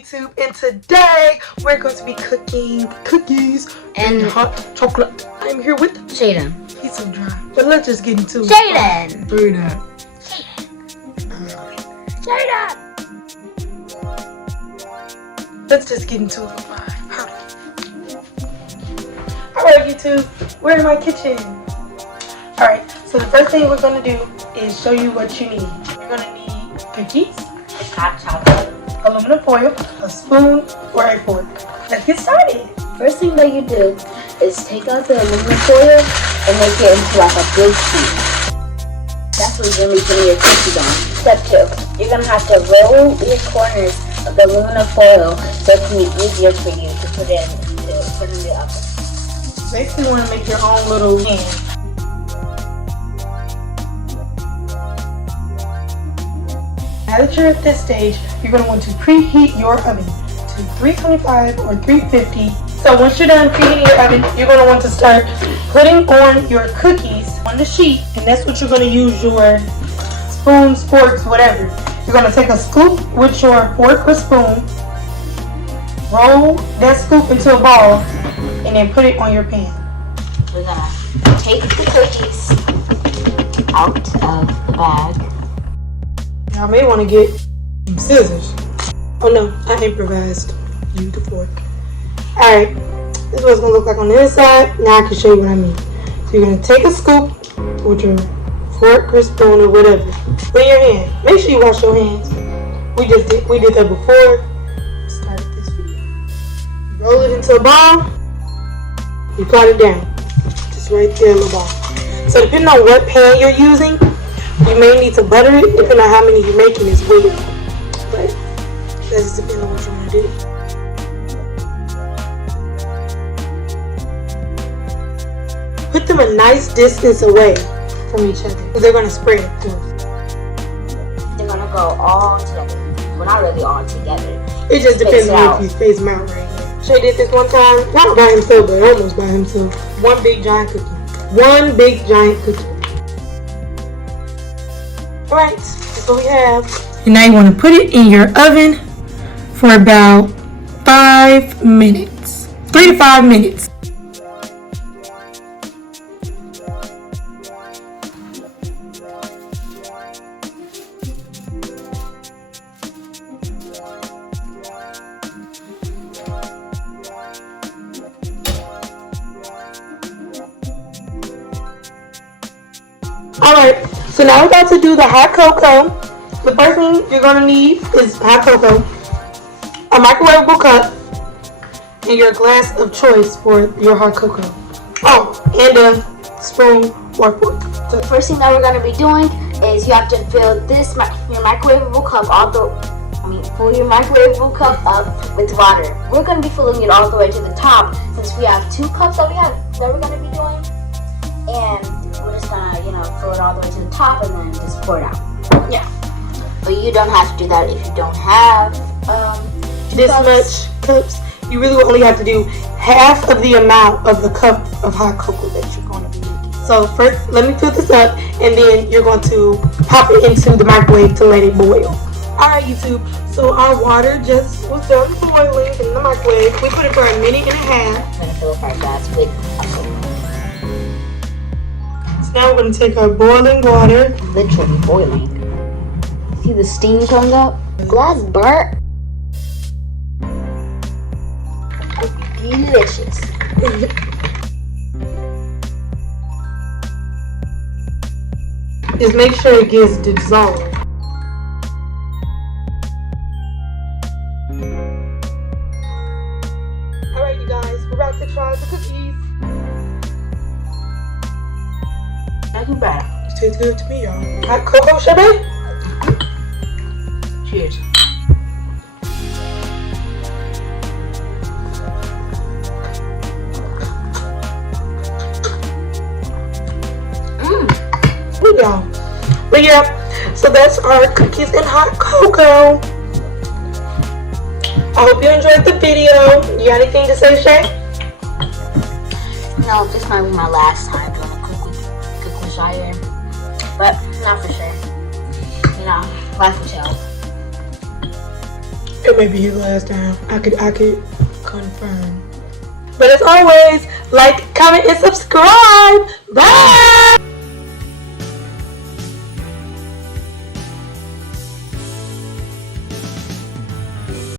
YouTube, and today we're going to be cooking cookies and hot chocolate. I'm here with Jaden. He's so dry, but let's just get into it. Jaden! Jaden! Let's just get into it. Alright YouTube, we're in my kitchen. Alright, so the first thing we're going to do is show you what you need. You're going to need cookies, Hot chocolate. aluminum foil, a spoon, or a fork. Let's get started. First thing that you do is take out the aluminum foil and make it into like a big sheet. That's what you're going to be putting your cookies on. Step 2, you're going to have to roll your corners of the aluminum foil so it can be easier for you to put in the oven. Basically, you want to make your own little hand. Now that you're at this stage, you're going to want to preheat your oven to 325 or 350. So once you're done preheating your oven, you're going to want to start putting on your cookies on the sheet, and that's what you're going to use your spoons, forks, whatever. You're going to take a scoop with your fork or spoon, roll that scoop into a ball, and then put it on your pan. We're going to take the cookies out of the bag. Y'all may want to get some scissors. Oh no, I improvised. Use the fork. Alright, this is what it's going to look like on the inside. Now I can show you what I mean. So you're going to take a scoop with your fork or spoon or whatever. Put in your hand. Make sure you wash your hands. We did that before. Started this video. Roll it into a ball. You pat it down. Just right there in the ball. So depending on what pan you're using, you may need to butter it depending on how many you're making as well. But that just depends on what you want to do. Put them a nice distance away from each other because they're going to spread through. They're going to go all together. Well, not really all together. It just depends on if you space them out right here. Shay did this one time, not by himself, but almost by himself. One big giant cookie. One big giant cookie. Alright, that's what we have. And now you want to put it in your oven for about 5 minutes. 3 to 5 minutes. Alright, so now we're about to do the hot cocoa. The first thing you're going to need is hot cocoa, a microwavable cup, and your glass of choice for your hot cocoa. Oh, and a spoon or fork. So the first thing that we're going to be doing is you have to fill your microwavable cup fill your microwavable cup up with water. We're going to be filling it all the way to the top since we have 2 cups that we're going to be doing, and we're just going to fill it all the way to the top and then just pour it out. Yeah. But you don't have to do that if you don't have this much cups. You really only have to do half of the amount of the cup of hot cocoa that you're going to be making. So first, let me fill this up, and then you're going to pop it into the microwave to let it boil. Alright YouTube, so our water just was done boiling in the microwave. We put it for 1.5 minutes. I'm going to fill up our glass with hot cocoa. So now we're going to take our boiling water. Literally boiling. See the steam coming up? Glass burnt. Delicious. Just make sure it gets dissolved. Alright you guys, we're about to try the cookies. Not too bad. It tastes good to me, y'all. Hot cocoa, Shabby? Cheers. Y'all. But yeah, so that's our cookies and hot cocoa. I hope you enjoyed the video. You got anything to say, Shay? No, this might be my last time doing a cookie with Shire, but not for sure. Life will tell. It may be his last time. I could confirm. But as always, like, comment, and subscribe. Bye.